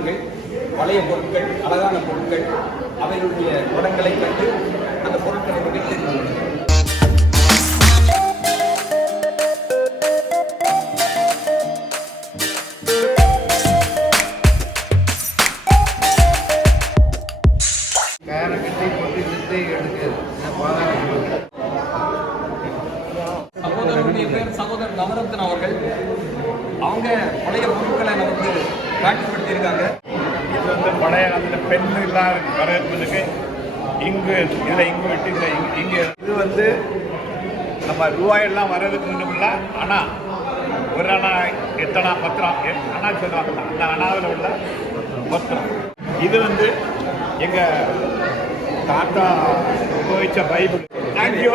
சாதனங்கள் பழைய பொருட்கள் அழகான பொருட்கள் அவைகளுடைய படங்களை கண்டு அந்த பொருட்களை பற்றி தெரிந்து கொள்ளுங்கள் சகோதரனுடைய பேர் சகோதரர் நவரத்ன அவர்கள். அவங்க பழைய பொருட்களை நமக்கு காட்டி இருக்காங்க இது வந்து பழைய காலத்தில் பெண் இல்லாத வரவேற்பதுக்கு இங்கு இதில் இங்கு விட்டு இதில் இங்கே இது வந்து நம்ம ரூபாயெல்லாம் வர்றதுக்கு முன்னுமில்ல ஆனால் ஒரு அணா எத்தனா பத்திரம் எ- அணா சொல்லுவாங்கல்ல அந்த அணாவில் உள்ள பத்திரம். இது வந்து எங்கள் தாத்தா உபயோகிச்ச பைபிள். தேங்க்யூ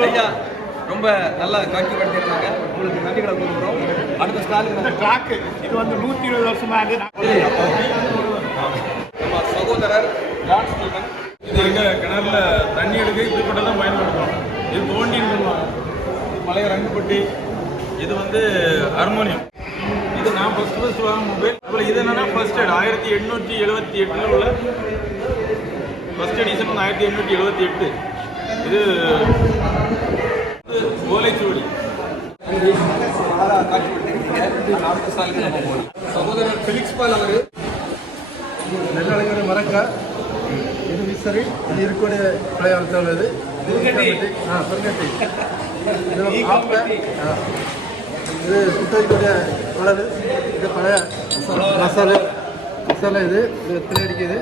ரொம்ப நல்லா காட்சிப்படுத்தியிருக்காங்க உங்களுக்கு நன்றிகளை கூறுகிறோம். அடுத்த இந்த ஸ்டாலின் கிளாக்கு இது வந்து நூற்றி இருபது வருஷமாக நம்ம சகோதரர் ஜான் ஸ்டீவன். இது எங்க கிணறுல தண்ணி எடுக்க இப்படிப்பட்ட தான் பயன்படுத்துவோம் இது தோண்டின்னு சொல்லுவாங்க. பழைய ரங்கு பெட்டி இது வந்து ஹார்மோனியம் இது நான் ஃபர்ஸ்ட் ஃபர்ஸ்ட் வாங்க மொபைல் அப்புறம் இது என்னன்னா ஃபர்ஸ்ட் எய்ட் ஆயிரத்தி எண்ணூற்றி எழுபத்தி எட்டில் உள்ள ஃபர்ஸ்ட் எடிஷன் வந்து ஆயிரத்தி எண்ணூற்றி எழுபத்தி எட்டு. இது ஓலைச்சுவடி. நல்லா காட்சிப்படுத்திருக்கீங்க அடுத்த ஸ்டாலின் நம்ம போகலாம் சகோதரர் ஃபெலிக்ஸ் பால் அவர் நெல்லழகர் மறக்க இது விசரி இது இருக்கக்கூடிய பழைய காலத்தில் உள்ளது. ஆ பெருங்கட்டி. இது ஆப்ப ஆ. இது பழைய மசாலா. மசாலா இது இது அடிக்குது.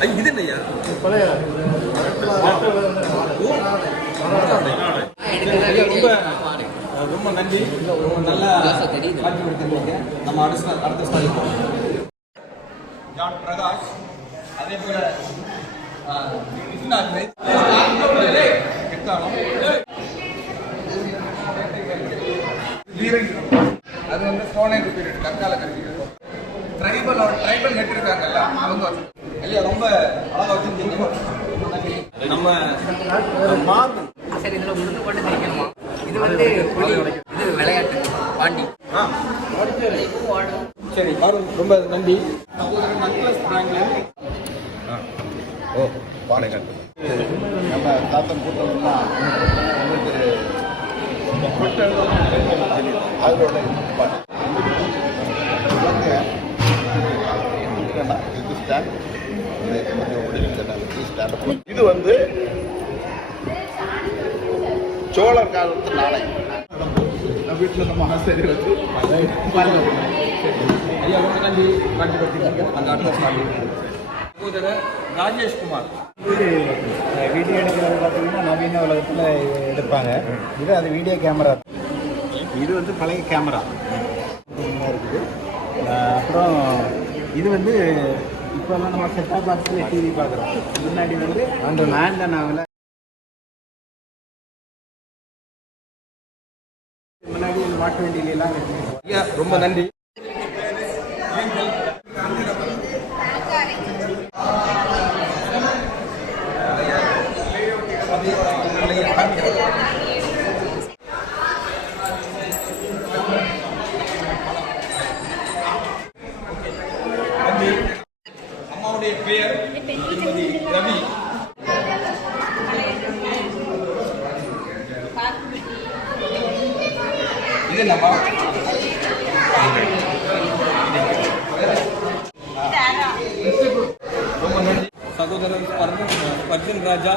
ஐ, இது பழைய ரொம்ப ரொம்ப நன்றி. ரொம்ப நல்லா காட்சிப்படுத்திருக்கீங்க நம்ம அடுத்த அடுத்த ஸ்டாலின் போகலாம் ஜான் பிரகாஷ் அதே போல. அது வந்து ஸ்டோனேஜ் பீரியட் கற்கால கருவிகள் ட்ரைபல் ட்ரைபல் ஹெட் இருக்காங்கல்ல அவங்க ஐயா ரொம்ப அழகா வச்சிருக்கீங்க. நம்ம மார்க் சரி இதுல ஒன்று போட்டு தெரிக்கணுமா இது வந்து இது விளையாட்டு பாண்டி. ஆ சரி அருண் ரொம்ப நன்றி. ஓ பாளையக்காட்டு நம்ம தாத்தன் கூட்டம்லாம் உங்களுக்கு அதில் பாட்டு. இது வந்து சோழர் காலத்து நாணயம் வீட்டில் நம்ம ஆசிரியர் சகோதரர் ராஜேஷ்குமார் வீடியோ எடுக்கிறது பார்த்தீங்கன்னா நவீன உலகத்தில் எடுப்பாங்க இது அது வீடியோ கேமரா இது வந்து பழைய கேமரா இருக்குது அப்புறம் இது வந்து இப்போல்லாம் நம்ம செட்டாப் பாக்ஸில் டிவி பார்க்குறோம். முன்னாடி வந்து அந்த மேன் நாவில் முன்னாடி இந்த மாட்டு ஐயா ரொம்ப நன்றி. நன்றி சகோதரர் பர்ஜன் ராஜா.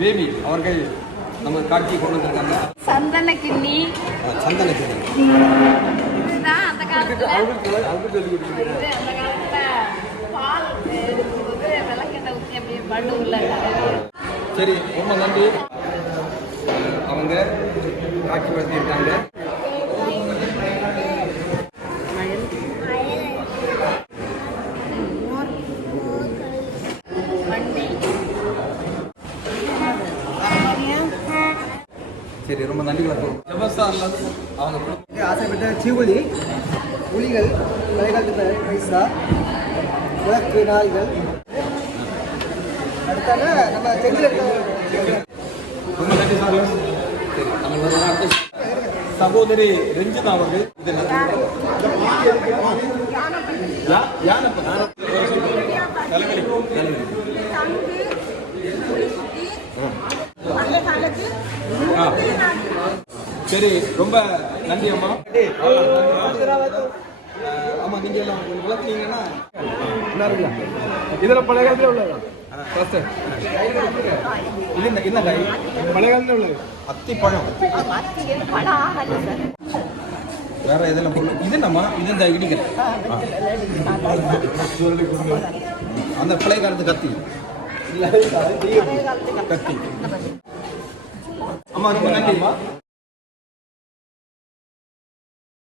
பேபி அவர்கள் நம்ம காட்சி கொண்டு வந்திருக்காங்க. சந்தன கிண்ணி சந்தன. இதுதான் அந்த காலத்துல அவங்களுக்கு அவங்களுக்கு சொல்லி கொடுத்துருக்கீங்க. இது அந்த காலத்துல பால் எடுக்கும்போது விளக்கெண்ணெய் ஊற்றி அப்படியே பண்டு உள்ள சரி ரொம்ப நன்றி. அவங்க காட்சிப்படுத்தியிருக்காங்க சரி ரொம்ப நன்றிகளை அவங்க ஆசைப்பட்ட சிவுலி புலிகள் தலைகாலத்து பைசா விளக்கு நாய்கள். அடுத்தால நம்ம செஞ்சில் ரொம்ப நன்றி சார். சகோதரி ரஞ்சிதா அவர்கள் இதில் சரி ரொம்ப நன்றி அம்மா. ஆமா நீங்க வளர்த்தீங்கன்னா இதுல பழைய காலத்துல உள்ளதா. இது என்ன என்ன காய்? பழைய காலத்தில் உள்ளது. அத்திப்பழம். வேற எதெல்லாம் பொருள் இது என்னம்மா? இது இந்த இடிக்கிறேன் அந்த பழைய காலத்து கத்தி கத்தி. அம்மா ரொம்ப